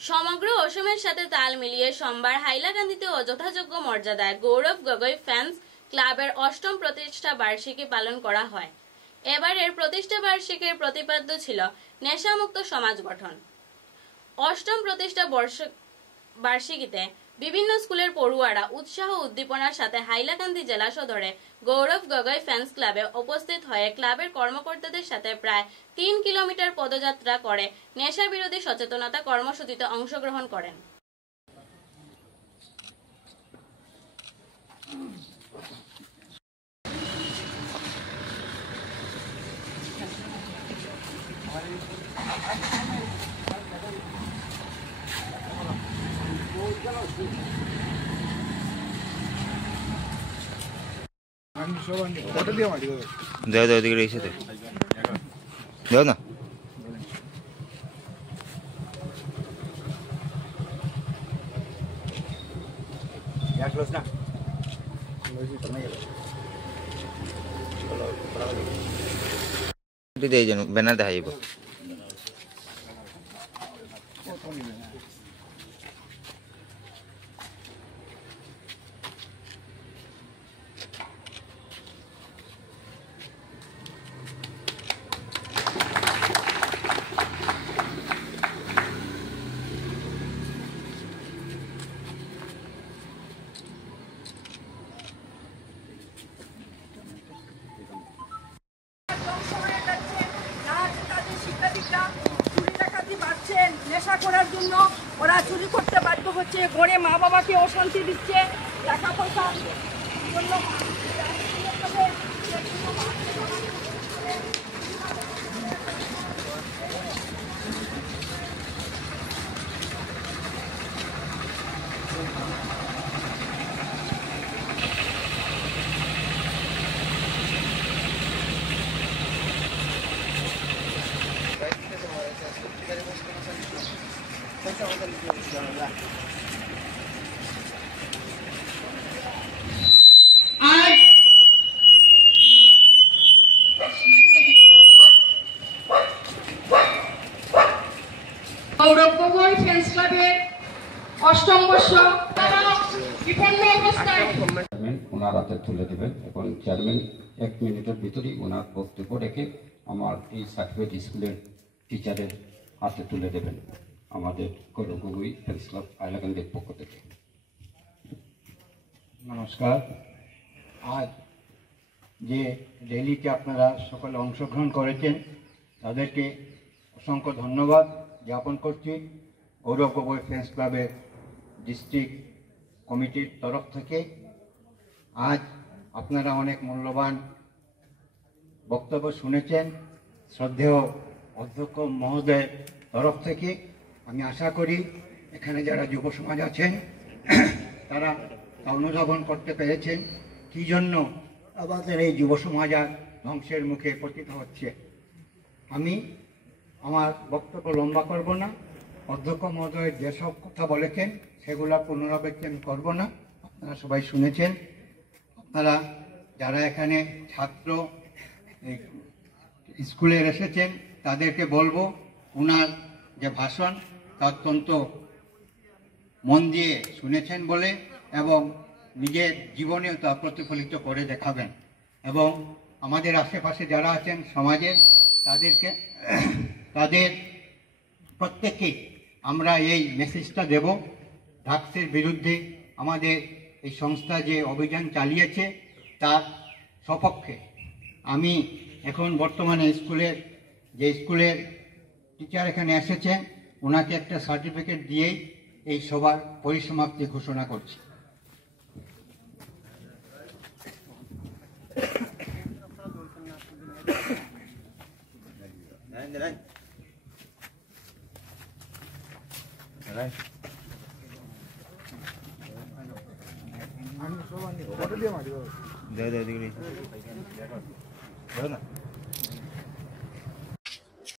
সমগ্র অসমের সাথে তাল মিলিয়ে সোমবার হাইলাকান্দিতে যথাযোগ্য মর্যাদায় গৌরব গগৈ ফ্যান্স ক্লাবের ৮ম প্রতিষ্ঠা বার্ষিকী পালন করা হয়। এবারের প্রতিষ্ঠা বার্ষিকীর প্রতিপাদ্য ছিল নেশামুক্ত সমাজ গঠন। ৮ম প্রতিষ্ঠা বার্ষিকীতে বিভিন্ন স্কুলের পড়ুয়ারা উৎসাহ উদ্দীপনার সাথে হাইলাকান্দি জেলা সদরে গৌরব গগৈ ফ্যান্স ক্লাবে উপস্থিত হয়ে ক্লাবের কর্মকর্তাদের সাথে প্রায় ৩ কিলোমিটার পদযাত্রা করে নেশা বিরোধী সচেতনতা কর্মসূচিতে অংশগ্রহণ করেন। দাও দাও দিকে রেখে দাও না। ব্যানার দেখা যাব। নেশা করার জন্য ওরা চুরি করতে বাধ্য হচ্ছে, ঘরে মা বাবাকে অশান্তি দিচ্ছে, টাকা পয়সা জন্য গৌরব গগৈ ফ্যান্স ক্লাবের ৮ম বর্ষ বিপন্ন অবস্থায় ওনার হাতে তুলে দেবেন এবং চেয়ারম্যান ১ মিনিটের ভিতরেই ওনার বক্তব্য রেখে আমার এই সার্টিফিকেট স্কুলের টিচারের হাতে তুলে দেবেন আমাদের গৌরব গগৈ ফ্যান্স ক্লাব হাইলাকান্দির পক্ষ থেকে। নমস্কার। আজ যে র্যালিতে আপনারা সকলে অংশগ্রহণ করেছেন তাদেরকে অসংখ্য ধন্যবাদ জ্ঞাপন করছি। গৌরব গগৈ ফ্যান্স ক্লাবের ডিস্ট্রিক্ট কমিটির তরফ থেকে আজ আপনারা অনেক মূল্যবান বক্তব্য শুনেছেন। শ্রদ্ধেয় অধ্যক্ষ মহোদয়ের তরফ থেকে আমি আশা করি এখানে যারা যুব সমাজ আছেন তারা অনুধাবন করতে পেরেছেন কী জন্য আমাদের এই যুব সমাজ আর ধ্বংসের মুখে পতিত হচ্ছে। আমি আমার বক্তব্য লম্বা করব না। অধ্যক্ষ মহোদয় যেসব কথা বলেছেন সেগুলো পুনরাবৃত্তি আমি করব না, আপনারা সবাই শুনেছেন। আপনারা যারা এখানে ছাত্র স্কুলের এসেছেন তাদেরকে বলবো ওনার যে ভাষণ তা অত্যন্ত মন দিয়ে শুনেছেন বলে এবং নিজের জীবনেও তা প্রতিফলিত করে দেখাবেন এবং আমাদের আশেপাশে যারা আছেন সমাজের তাদের প্রত্যেককে আমরা এই মেসেজটা দেব ড্রাগসের বিরুদ্ধে আমাদের এই সংস্থা যে অভিযান চালিয়েছে তার সপক্ষে। আমি এখন বর্তমানে স্কুলের টিচার এখানে এসেছেন ওনাকে একটা সার্টিফিকেট দিয়েই এই সবার পরিসমাপ্তি ঘোষণা করছি। দাও দাও দিকে